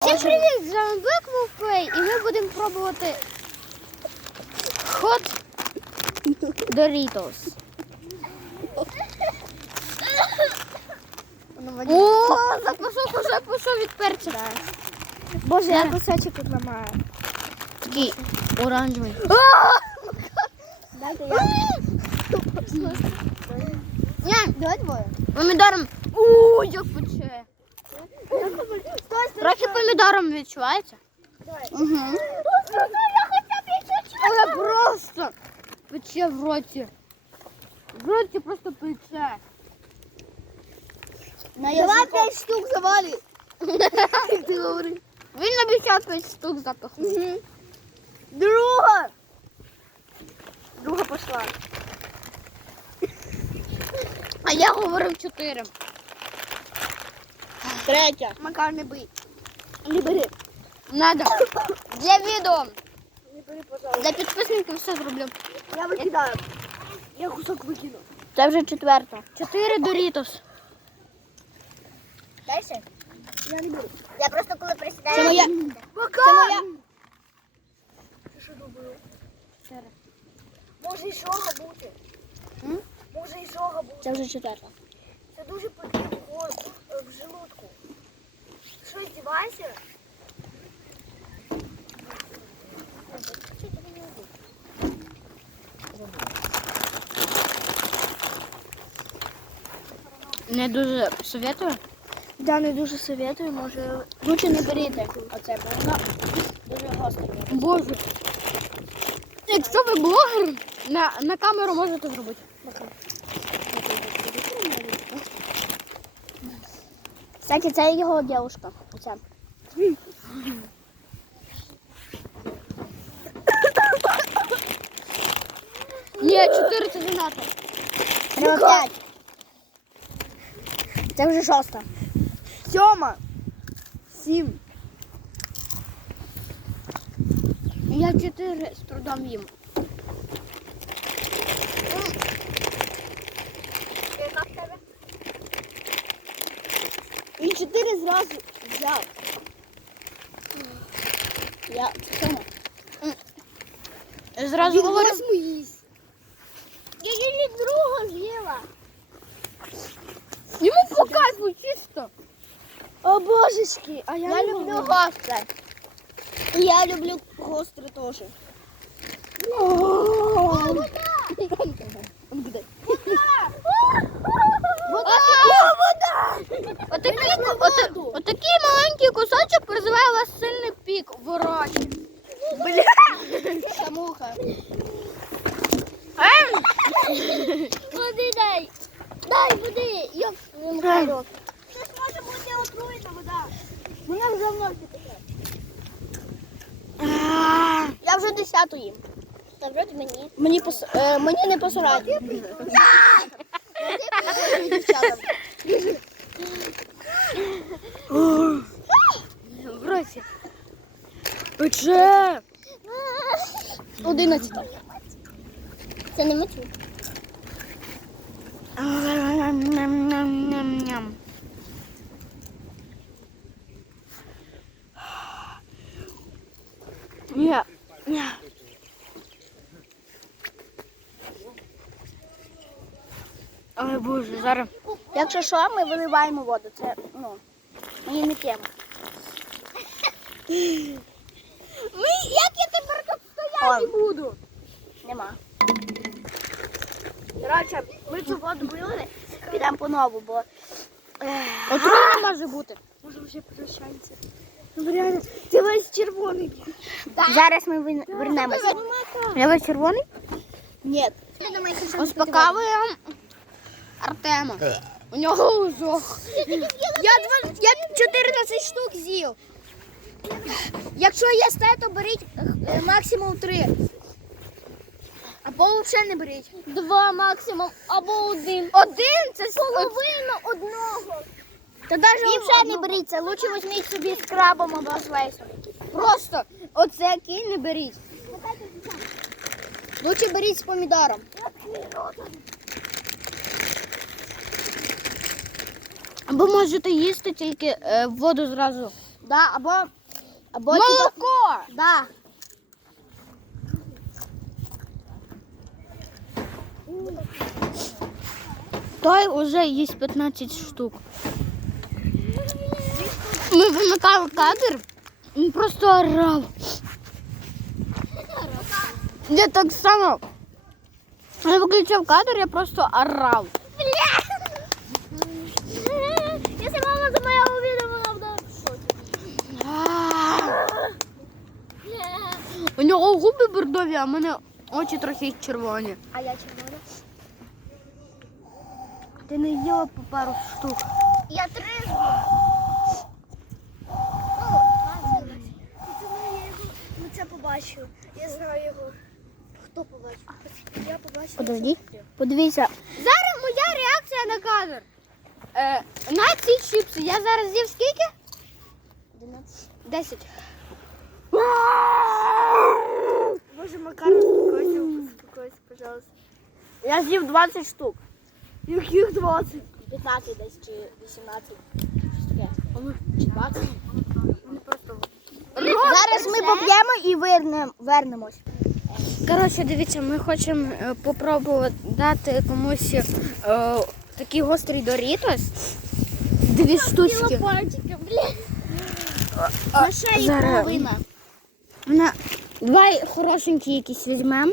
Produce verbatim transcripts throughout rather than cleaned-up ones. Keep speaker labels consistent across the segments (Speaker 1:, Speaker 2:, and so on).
Speaker 1: Всім привіт, з вами Black Wolf, і ми будемо пробувати Hot Doritos. О, запашок уже пішов від перцю.
Speaker 2: Боже, я кусочок тут ламаю.
Speaker 1: Такий оранжевий.
Speaker 2: Дайте я.
Speaker 1: Ні,
Speaker 2: Давай двоє.
Speaker 1: помідором. Ууу, як пече.
Speaker 2: Стой, стой,
Speaker 1: Трохи помідором відчувається.
Speaker 2: Давай.
Speaker 1: Угу.
Speaker 2: Я хоча б чуть-чуть.
Speaker 1: Але просто пече в роті. В роті просто пече.
Speaker 2: Давай п'ять штук завали.
Speaker 1: Як ти говориш? Він обіцяв п'ять штук запихнути.
Speaker 2: Угу. Друга. Друга пішла.
Speaker 1: А я говорив чотири.
Speaker 2: Третя. Макар, не бий. Не бери.
Speaker 1: Надо. Для відео.
Speaker 2: Не бери, пожалуйста.
Speaker 1: Для підписників все зроблю.
Speaker 2: Я викидаю. Я кусок викину. Це вже четверта.
Speaker 1: Чотири Дорітос.
Speaker 2: Дальше? Я не беру. Я просто коли присідаю.
Speaker 1: Це моя.
Speaker 2: Це моя. Ти що робив? Може і жога бути.
Speaker 1: М?
Speaker 2: Може і жога бути. Це вже четверта. Це дуже потрібно в желудку. Що, здівайся?
Speaker 1: Не дуже советую.
Speaker 2: Да, не дуже советую, може. Лучше не беріть оце, бо воно дуже гостре.
Speaker 1: Боже. Якщо ви блогер, на, на камеру можете зробити.
Speaker 2: Кстати, це його дівчинка. Оця.
Speaker 1: Ні, чотири це занадто.
Speaker 2: Треба п'ять. Це вже шоста. Сьома. Сім.
Speaker 1: Я чотири з трудом їм.
Speaker 2: Яка в тебе? Він чотири зразу взяв. Я сьома.
Speaker 1: Зразу говорю.
Speaker 2: восьму їсть. Я її друга з'їла.
Speaker 1: Йому по кайфу чисто.
Speaker 2: О, божечки, а я,
Speaker 1: Я
Speaker 2: не
Speaker 1: люблю
Speaker 2: можу.
Speaker 1: гостре.
Speaker 2: Я люблю гостре теж.
Speaker 1: Отакий, от, отакий маленький кусочок призиває у вас сильний пік в роті.
Speaker 2: Бля! Самуха.
Speaker 1: Ем!
Speaker 2: Води дай. Дай води. Йоп, Михайло. Щось може бути отруєна вода. Вона вже мною таке. Я вже десяту їм. Та вроді мені. Мені, пос... е, мені не посирати.
Speaker 1: В роті. Пече.
Speaker 2: Одинадцята. Це не мочу.
Speaker 1: Ням-ням-ням-ням. Ні, ні. Ой, Боже, зараз.
Speaker 2: Якщо що, ми виливаємо воду. Це, ну, мені не тема.
Speaker 1: Ми, як я тепер тут стояти
Speaker 2: Он.
Speaker 1: буду?
Speaker 2: Нема. Коротше, ми цю воду вилили, підемо по нову, бо...
Speaker 1: Отруєння може бути.
Speaker 2: Може вже прощається. Ну реально, ти весь червоний. Зараз ми вин- вернемося.
Speaker 1: Я весь червоний?
Speaker 2: Ні.
Speaker 1: Успокаюємо Артема. У нього узох.
Speaker 2: Я, два, я чотирнадцять штук з'їв. Якщо їсте, то беріть е, максимум три. Або взагалі не беріть.
Speaker 1: Два максимум або один.
Speaker 2: Один це половина одного. Та навіть взагалі не беріть це. Лучше візьміть собі з крабом або з лейсом.
Speaker 1: Просто оце кінь не беріть.
Speaker 2: Лучше беріть з помідором.
Speaker 1: Або можете їсти тільки е, воду зразу
Speaker 2: Да, або... або типа-
Speaker 1: Молоко!
Speaker 2: Да.
Speaker 1: Той уже їсть п'ятнадцять штук. Ми вимикали кадр, він просто орав. Я так само. Я виключав кадр, я просто орав.
Speaker 2: Якщо мама за моє увидела, вона буде в шоці.
Speaker 1: У нього губи бордові, а в мене очі трохи червоні.
Speaker 2: А я червона?
Speaker 1: Ти не їла по пару штук.
Speaker 2: Я три з'їла. Ну, я його на це побачив. Я знаю його. Хто побачив? Я побачила.
Speaker 1: Подожди. Подивіться. Зараз моя реакція на кадр. Е, на ці чіпси. Я зараз з'їв скільки?
Speaker 2: одинадцять.
Speaker 1: Десять.
Speaker 2: Боже, Макар, успокойся, успокойся, пожалуйста.
Speaker 1: Я з'їв двадцять штук.
Speaker 2: Яких двадцять? п'ятнадцять десь чи вісімнадцять. Щось таке. Чи двадцять?
Speaker 1: Вони просто...
Speaker 2: Зараз ми поп'ємо і вернем, вернемось.
Speaker 1: Коротше, дивіться, ми хочемо е, попробувати дати комусь е, такий гострий Дорітос. Дві штучки.
Speaker 2: Пальчики, блін. На шеї
Speaker 1: зараз.
Speaker 2: половина.
Speaker 1: Вона... Давай хорошенький якийсь візьмемо.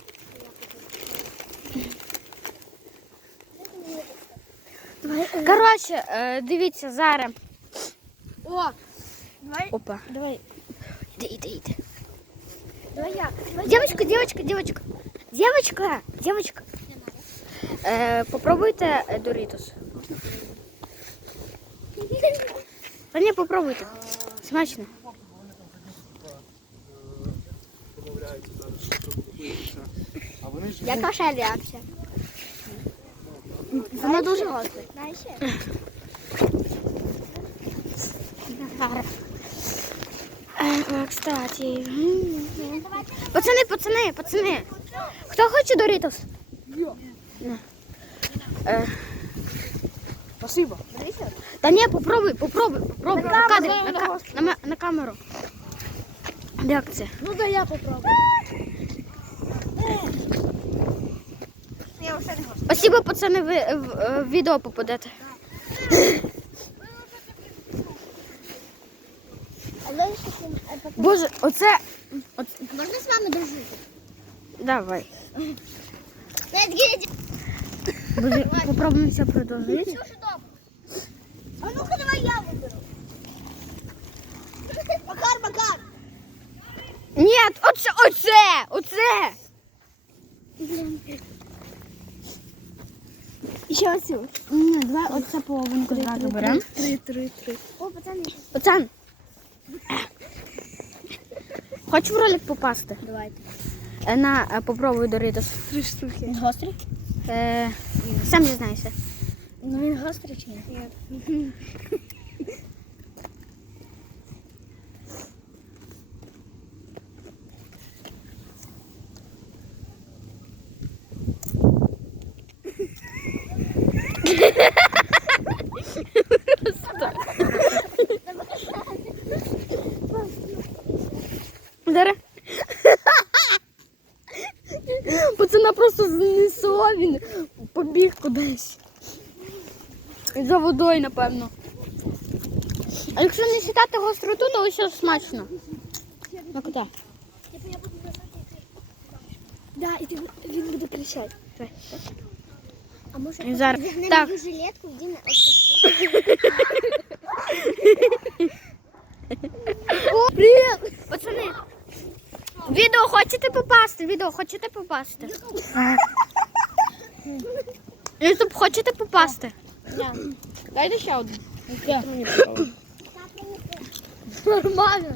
Speaker 1: Коротше, е, дивіться, зараз.
Speaker 2: О, давай,
Speaker 1: Опа.
Speaker 2: давай,
Speaker 1: Іди, іди, іди.
Speaker 2: давай як? Давай
Speaker 1: Девочка, девочка, девочка. Девочка, девочка. Е, попробуйте е, Дорітос. Та ні, попробуйте. Смачно.
Speaker 2: Яка ще реакція?
Speaker 1: Вона дуже гостра.
Speaker 2: Знаєш ще?
Speaker 1: Е, кстати. Пацани, пацани, пацани. Хто хоче Дорітос? На. Е,
Speaker 2: Спасибо.
Speaker 1: Та ні, попробуй, попробуй, попробуй.
Speaker 2: На
Speaker 1: На,
Speaker 2: камеру,
Speaker 1: кадрі, на,
Speaker 2: на
Speaker 1: ка- на, ме- на камеру. Як це?
Speaker 2: Ну да я попробую. Я вже не можу.
Speaker 1: Спасибо, пацани, ви е, в, е, в відео попадете.
Speaker 2: Але ще
Speaker 1: Боже, оце... оце...
Speaker 2: можна з вами дружити?
Speaker 1: Давай.
Speaker 2: Let's
Speaker 1: Боже, попробуємо все продовжити.
Speaker 2: А ну-ка давай я виберу. Макар, Макар.
Speaker 1: Ні, оце, оце, оце.
Speaker 2: Ще оцю.
Speaker 1: Ні, давай оце половинку зразу беремо.
Speaker 2: Три, три, три. О, пацани.
Speaker 1: Пацан. Хочеш в ролик попасти?
Speaker 2: Давайте.
Speaker 1: Е, На, е, попробуй Дорітос.
Speaker 2: Три штуки.
Speaker 1: Гострий? Е, сам дізнайся.
Speaker 2: Ну він гострий чи ні? Ні.
Speaker 1: Зараз. Пацана просто знесло, він побіг кудись. За водою, напевно. А якщо не вважати гостроту, то все смачно. Ну куди?
Speaker 2: Типу я буду нажати. Да, і ти, він буде кричати. А може
Speaker 1: І зараз.
Speaker 2: вдягнемо
Speaker 1: Так.
Speaker 2: його жилетку, вдіне
Speaker 1: О, привіт! Пацани, відео хочете попасти? Відео хочете попасти? Ютуб, хочете попасти? Дайте ще один.
Speaker 2: Нормально.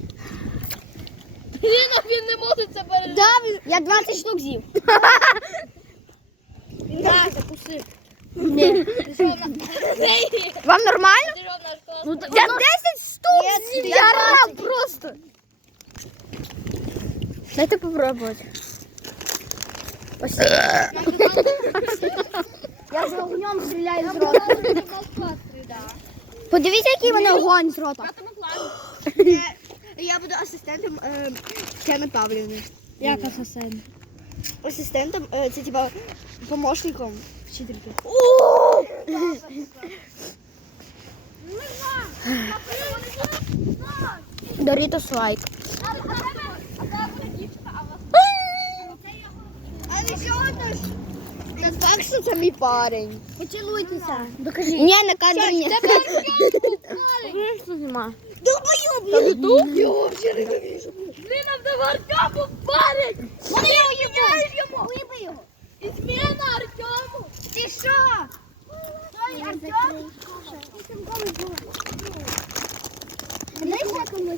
Speaker 1: Він, він не може це пережити.
Speaker 2: Да, він- я двадцять штук з'їв.
Speaker 1: Да, закуси. Ні. Вам нормально?
Speaker 2: Ну,
Speaker 1: Я десять штук
Speaker 2: Ні,
Speaker 1: з'їв,
Speaker 2: я
Speaker 1: я рав
Speaker 2: двадцять.
Speaker 1: просто. Дайте попробувати. Спасибо.
Speaker 2: Я вже огнем стріляю з рота.
Speaker 1: Подивіться, який вони огонь з рота.
Speaker 2: Я буду асистентом е, Кеми Павлівни.
Speaker 1: Як асасин?
Speaker 2: Асистентом, е, це типа помощником вчительки.
Speaker 1: Дорітос лайк.
Speaker 2: А ви що ж? Та так, що це мій парень. Поцілуйтеся.
Speaker 1: Докажи. Ні, на кадрі ні.
Speaker 2: Що нема?
Speaker 1: Долбоёб!
Speaker 2: Ютуб? Я вообще не вижу.
Speaker 1: Блін, а в Артему парить!
Speaker 2: Вони уїбаєш йому. Уїби його.
Speaker 1: І зміна Артему!
Speaker 2: Ти що? Той Артем? Дай комусь.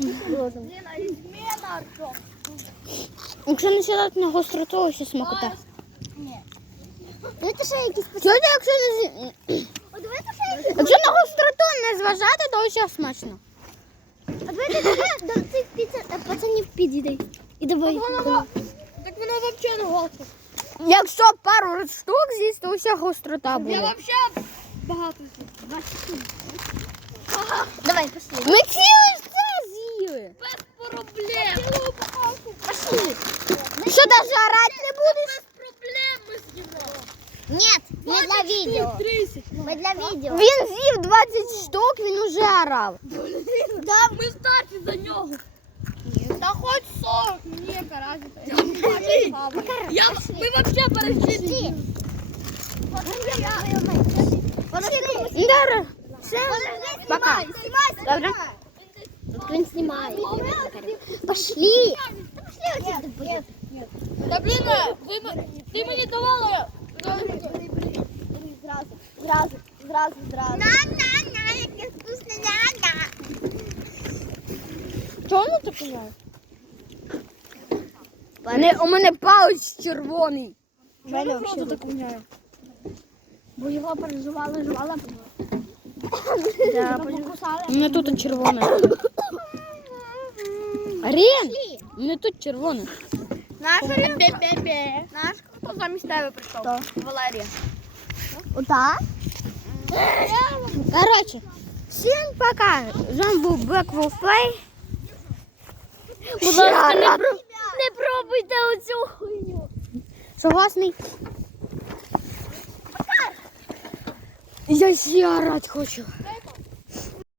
Speaker 2: Зміна Артем.
Speaker 1: Якщо не сідати на гостроту, ще смакота.
Speaker 2: Дивіться, ще якісь
Speaker 1: Сьогодні, якщо не, з-
Speaker 2: О, дивіться, ще якісь.
Speaker 1: якщо на гостроту не зважати, то ще смачно.
Speaker 2: А давайте до цих піца- пацанів підійди. І давай.
Speaker 1: Так воно взагалі не гостро. Якщо пару штук з'їсти, то вся гострота буде.
Speaker 2: взагалі багато. Давай, пошли.
Speaker 1: Ми ціле це з'їли.
Speaker 2: Без проблем. Пошли.
Speaker 1: Що, навіть орати не будеш?
Speaker 2: Проблем мы съедем. Нет, не для видео. Мы для видео.
Speaker 1: Він з'їв двадцять штук, він уже орав.
Speaker 2: Да, мы старше за нього.
Speaker 1: Та хоч сорок, мені яка разниця.
Speaker 2: Я, мы вообще перешли.
Speaker 1: Дара.
Speaker 2: Пока. Снимай,
Speaker 1: Добре.
Speaker 2: Он снимает. Пошли.
Speaker 1: Та блін, ти мені давала.
Speaker 2: Зразу, зразу, зразу, зразу. На-на-на, яке вкусне, на-на.
Speaker 1: Чого воно так казав? Не, у мене палець червоний.
Speaker 2: У мене взагалі так умняє. Бо його переживала, жувала.
Speaker 1: Да, у мене тут червоне. Рен, у мене тут червоне.
Speaker 2: Наш бе-бе-бе. Наш хто замість тебе прийшов?
Speaker 1: Хто?
Speaker 2: Валерія.
Speaker 1: Ота? Короче, всім пока. З вами був Black Wolf Play. Будь ласка, не, про...
Speaker 2: Не пробуйте оцю хуйню.
Speaker 1: Согласний? Я ще орать хочу.